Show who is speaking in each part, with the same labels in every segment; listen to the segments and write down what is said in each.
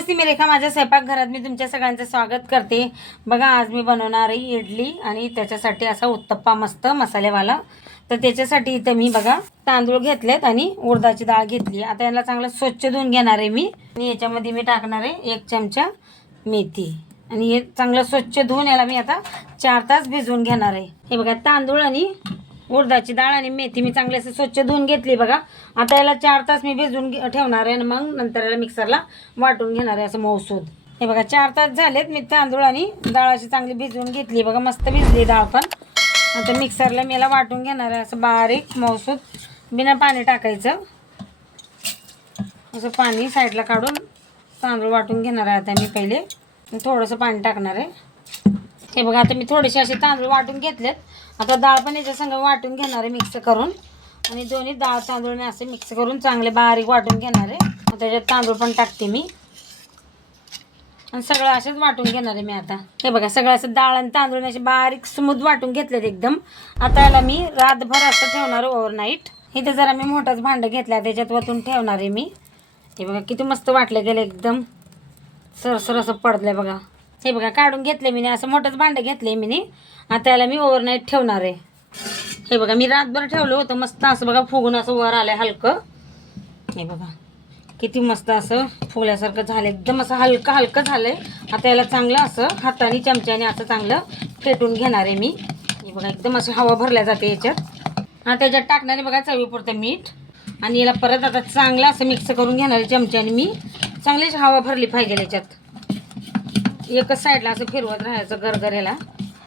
Speaker 1: नमस्ते मी रेखा माझ्या स्वयंपाकघरात मी तुमच्या सगळ्यांचं स्वागत करते. बघा आज मी बनवणार आहे इडली आणि त्याच्यासाठी असा उत्तप्पा मस्त मसालेवाला. तर त्याच्यासाठी इथं मी बघा तांदूळ घेतलेत आणि उडदाची डाळ घेतली. आता याला चांगलं स्वच्छ धुवून घेणार आहे मी. आणि याच्यामध्ये मी टाकणार आहे एक चमचा मेथी. आणि हे चांगलं स्वच्छ धुवून याला मी आता चार तास भिजवून घेणार आहे. हे बघा तांदूळ आणि उडदाची डाळ आणि मेथी मी चांगली असं स्वच्छ धुवून घेतली बघा. आता याला चार तास मी भिजवून घे- ठेवणार आहे आणि मग नंतर याला मिक्सरला वाटून घेणार आहे असं मौसूद हे बघा चार तास झालेत मी तांदूळ आणि डाळ अशी चांगली भिजवून घेतली. बघा मस्त भिजली डाळ पण. आता मिक्सरला मी याला वाटून घेणार आहे असं बारीक मौसूद बिना पाणी टाकायचं. असं पाणी साईडला काढून तांदूळ वाटून घेणार आहे आता मी पहिले. थोडंसं पाणी टाकणार आहे. हे बघा आता मी थोडेसे असे तांदूळ वाटून घेतलेत. आता डाळ पण याच्या संग वाटून घेणार आहे मिक्स करून. आणि दोन्ही डाळ तांदूळ मी असे मिक्स करून चांगले बारीक वाटून घेणार आहे. त्याच्यात तांदूळ पण टाकते मी. आणि सगळं असेच वाटून घेणार आहे मी आता. हे बघा सगळं असं डाळ आणि तांदूळ असे बारीक स्मूथ वाटून घेतलेत एकदम. आता याला मी रातभर असं ठेवणार ओव्हरनाईट इथे जरा मी मोठाच भांडं घेतला त्याच्यात वतून ठेवणार आहे मी. हे बघा किती मस्त वाटलं गेले एकदम. सरसर असं पडलं बघा. हे बघा काढून घेतले मी असं मोठंच भांडं घेतले मी आता याला मी ओव्हरनाईट ठेवणार आहे. हे बघा मी रातभर ठेवलं होतं मस्त असं बघा फुगून असं वर आलंय हलकं. हे बघा किती मस्त असं फुगल्यासारखं झालं एकदम असं हलकं हलकं झालंय. आता याला चांगलं असं हाताने चमच्याने असं चांगलं फेटून घेणार आहे मी. हे बघा एकदम असं हवा भरल्या जाते याच्यात. हा त्याच्यात टाकणारे बघा चवीपुरतं मीठ. आणि याला परत आता चांगलं असं मिक्स करून घेणार आहे चमच्याने मी. चांगलीच हवा भरली पाहिजे याच्यात. एकच साईडला असं फिरवत राहायचं गरगऱ्याला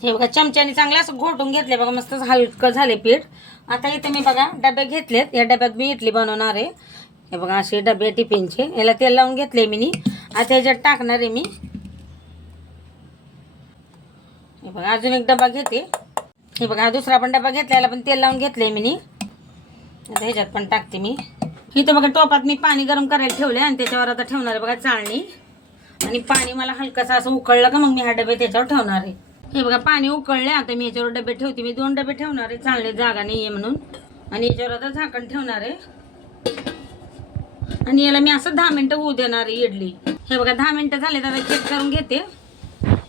Speaker 1: हे बघा चमच्याने चांगलं असं घोटून घेतले बघा मस्त हलकं झाले पीठ. आता इथे मी बघा डबे घेतलेत. या डब्यात मी इडली बनवणार आहे. हे बघा असे डबे टिफिनचे. याला तेल लावून घेतले मी आता याच्यात टाकणार आहे मी. हे बघा अजून एक डबा घेते. हे बघा दुसरा पण डबा घेतला याला पण तेल लावून घेतले मी नी. आता ह्याच्यात पण टाकते मी. इथं बघा टोपात मी पाणी गरम करायला ठेवले आणि त्याच्यावर आता ठेवणार आहे बघा चाळणी. आणि पाणी मला हलकंसं असं उकळलं का मग मी हा डबे त्याच्यावर ठेवणार आहे. हे बघा पाणी उकळले आता मी याच्यावर डबे ठेवते. मी दोन डबे ठेवणार आहे. चांगले जागा नाही आहे म्हणून. आणि याच्यावर आता झाकण ठेवणार आहे. आणि याला मी असं दहा मिनटं होऊ देणार आहे इडली. हे बघा दहा मिनटं झाले तर चेक करून घेते.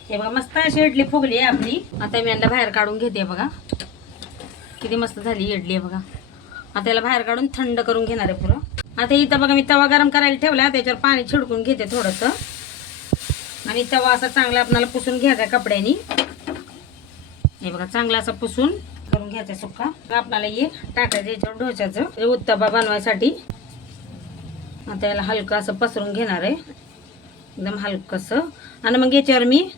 Speaker 1: हे बघा मस्त अशी इडली फुगली आहे आपली. आता मी यांना बाहेर काढून घेते बघा. किती मस्त झाली इडली आहे बघा. आता याला बाहेर काढून थंड करून घेणार आहे पुरं. आता इथं बघा मी तवा गरम करायला ठेवला त्याच्यावर पाणी छिडकून घेते थोडंसं. आणि तवा असा चांगला आपल्याला पुसून घ्यायचा कपड्यानी. हे बघा चांगला असा पुसून करून घ्यायचा सुक्का आपणाला आपल्याला हे टाकायचं याच्यावर ढोच्याचं हे उत्तपा बनवायसाठी. आता याला हलकं असं पसरून घेणार आहे. एकदम हलकंसं. आणि मग याच्यावर मी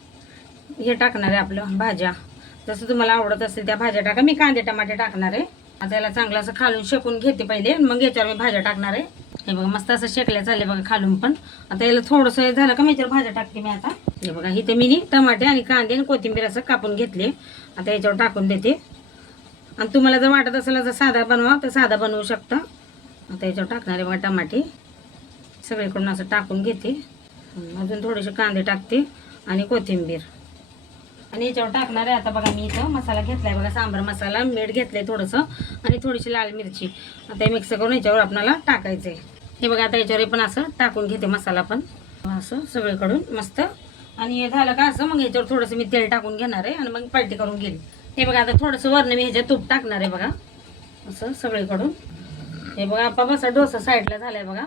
Speaker 1: हे टाकणार आहे आपलं भाज्या. जसं तुम्हाला आवडत असेल त्या भाज्या टाका. मी कांदे टमाटे टाकणार आहे. आता याला चांगलं असं खालून शेकून घेते पहिले मग याच्यावर मी भाज्या टाकणार आहे. हे बघा मस्त असं शेकल्या चालले बघा खालून पण. आता याला थोडंसं हे झालं का मी याच्यावर भाज्या टाकते मी आता. हे बघा इथे मी टमाटे आणि कांदे आणि कोथिंबीर असं कापून घेतले. आता याच्यावर टाकून देते. आणि तुम्हाला जर वाटत असेल जर साधा बनवा तर साधा बनवू शकता. आता याच्यावर टाकणार आहे बघा टमाटे. सगळीकडून असं टाकून घेते. अजून थोडेसे कांदे टाकते आणि कोथिंबीर. आणि याच्यावर टाकणार आहे. आता बघा मी इथं मसाला घेतलाय बघा सांबार मसाला मीठ घेतलंय थोडंसं आणि थोडीशी लाल मिरची. आता हे मिक्स करून याच्यावर आपल्याला टाकायचं आहे हे बघा आता याच्यावर पण असं टाकून घेते मसाला पण. असं सगळीकडून मस्त. आणि हे झालं का असं मग याच्यावर थोडंसं मी तेल टाकून घेणार आहे आणि मग पलटी करून घेईल. हे बघा आता थोडंसं वरण मी ह्याच्यात तूप टाकणार आहे बघा. असं सगळीकडून. हे बघा आपा बसा डोसा साईडला झालाय बघा.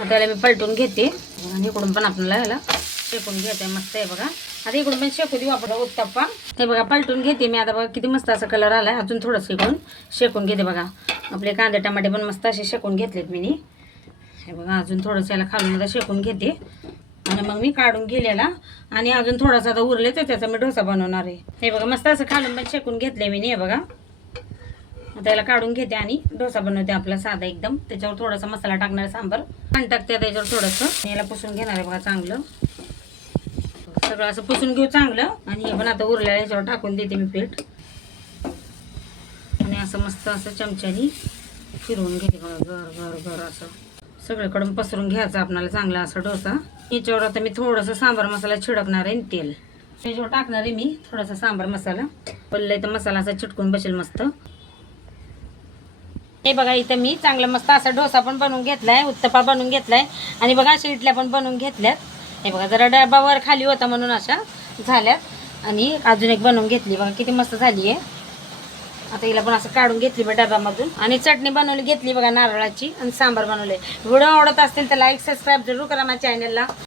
Speaker 1: आता याला मी पलटून घेते. आणि इकडून पण आपल्याला याला शेकून घ्यायचं आहे मस्त आहे बघा. आता इकडून पण शेकू देऊ आपण उत्तप्पा. हे बघा पलटून घेते मी. आता बघा किती मस्त असा कलर आलाय. अजून थोडंसं इकडून शेकून घेते बघा. आपले कांदे टमाटे पण मस्त असे शेकून घेतलेत मी. हे बघा अजून थोडंसं याला खालून आता शेकून घेते. आणि मग मी काढून गेलेला. आणि अजून थोडासा आता उरले तर त्याचा मी डोसा बनवणार आहे. हे बघा मस्त असं खालून पण शेकून घेतले मी हे बघा. आता याला काढून घेते आणि डोसा बनवते आपला साधा एकदम. त्याच्यावर थोडासा मसाला टाकणार सांबर. पाणी टाकते त्याच्यावर थोडंसं. याला पुसून घेणार आहे बघा चांगलं. सगळं असं पुसून घेऊ चांगलं. आणि हे पण आता उरल्या याच्यावर टाकून देते मी पीठ. आणि असं मस्त असं चमच्यानी फिरवून घेते बघा घर घर घर असं. सगळीकडून पसरून घ्यायचं आपल्याला चांगला असा डोसा. याच्यावर आता मी थोडंसं सांबार मसाला छिडकणार आहे तेल. त्याच्यावर टाकणार आहे मी थोडासा सांबार मसाला. पडलंय तर मसाला असा चिटकून बसेल मस्त. हे बघा इथं मी चांगला मस्त असा डोसा पण बनवून घेतलाय उत्तपा बनवून घेतलाय. आणि बघा अशा इडल्या पण बनवून घेतल्यात. हे बघा जरा डब्यावर खाली होता म्हणून अशा झाल्यात आणि अजून एक बनवून घेतली. बघा किती मस्त झाली आहे. आता हिला पण असं काढून घेतली बघा डब्यामधून आणि चटणी बनवली घेतली बघा नारळाची आणि सांबार बनवले. व्हिडिओ आवडत असतील तर लाईक सबस्क्राईब जरूर करा माझ्या चॅनलला